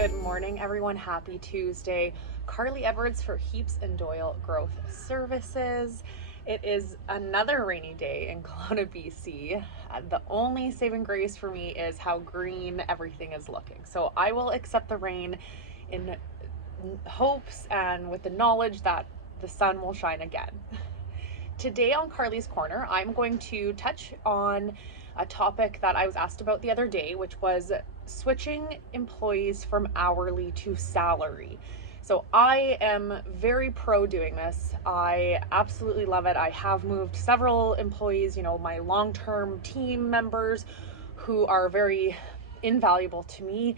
Good morning, everyone. Happy Tuesday. Carly Edwards for Heaps and Doyle Growth Services. It is another rainy day in Kelowna, BC. The only saving grace for me is how green everything is looking. So I will accept the rain in hopes and with the knowledge that the sun will shine again. Today on Carly's Corner, I'm going to touch on a topic that I was asked about the other day, which was switching employees from hourly to salary. So I am very pro doing this. I absolutely love it. I have moved several employees, my long-term team members who are very invaluable to me,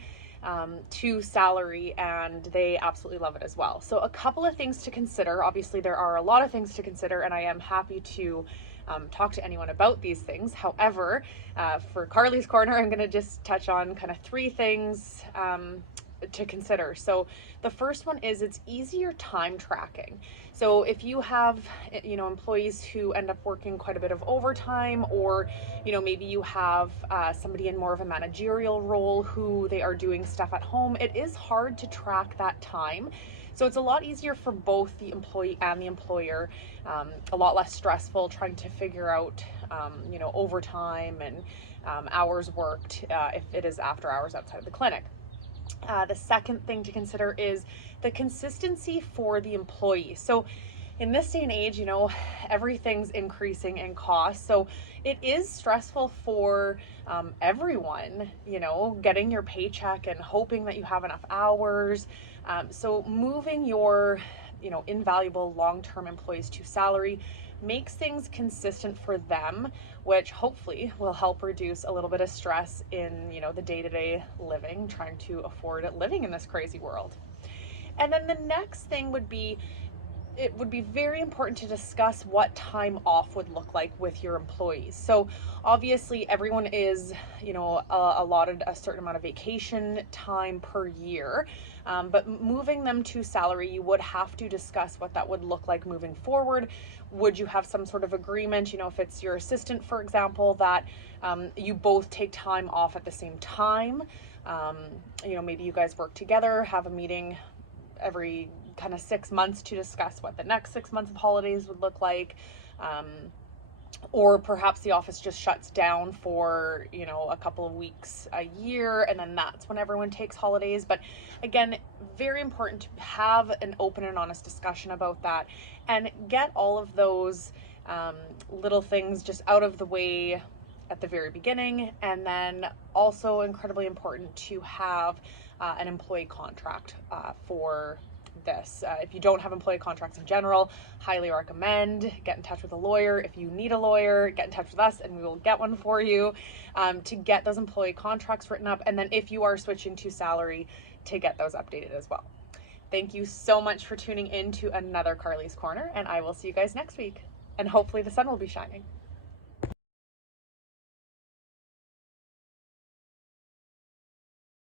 to salary, and they absolutely love it as well. So a couple of things to consider. Obviously, there are a lot of things to consider, and I am happy to talk to anyone about these things. However, for Carly's Corner, I'm going to just touch on kind of three things to consider. So the first one is it's easier time tracking. So if you have, employees who end up working quite a bit of overtime, or, maybe you have somebody in more of a managerial role who they are doing stuff at home, it is hard to track that time. So it's a lot easier for both the employee and the employer, a lot less stressful trying to figure out, overtime and hours worked if it is after hours outside of the clinic. The second thing to consider is the consistency for the employee. So in this day and age, everything's increasing in cost. So it is stressful for everyone, getting your paycheck and hoping that you have enough hours. So moving your, invaluable long-term employees to salary makes things consistent for them, which hopefully will help reduce a little bit of stress in, the day-to-day living, trying to afford living in this crazy world. And then the next thing would be, it would be very important to discuss what time off would look like with your employees. So obviously everyone is, allotted a certain amount of vacation time per year, but moving them to salary, you would have to discuss what that would look like moving forward. Would you have some sort of agreement, if it's your assistant, for example, that you both take time off at the same time? Maybe you guys work together, have a meeting every kind of 6 months to discuss what the next 6 months of holidays would look like. Or perhaps the office just shuts down for, a couple of weeks a year, and then that's when everyone takes holidays. But again, very important to have an open and honest discussion about that and get all of those little things just out of the way at the very beginning. And then also incredibly important to have an employee contract for this. If you don't have employee contracts in general, highly recommend get in touch with a lawyer. If you need a lawyer, get in touch with us and we will get one for you, to get those employee contracts written up. And then if you are switching to salary, to get those updated as well. Thank you so much for tuning in to another Carly's Corner, and I will see you guys next week, and hopefully the sun will be shining.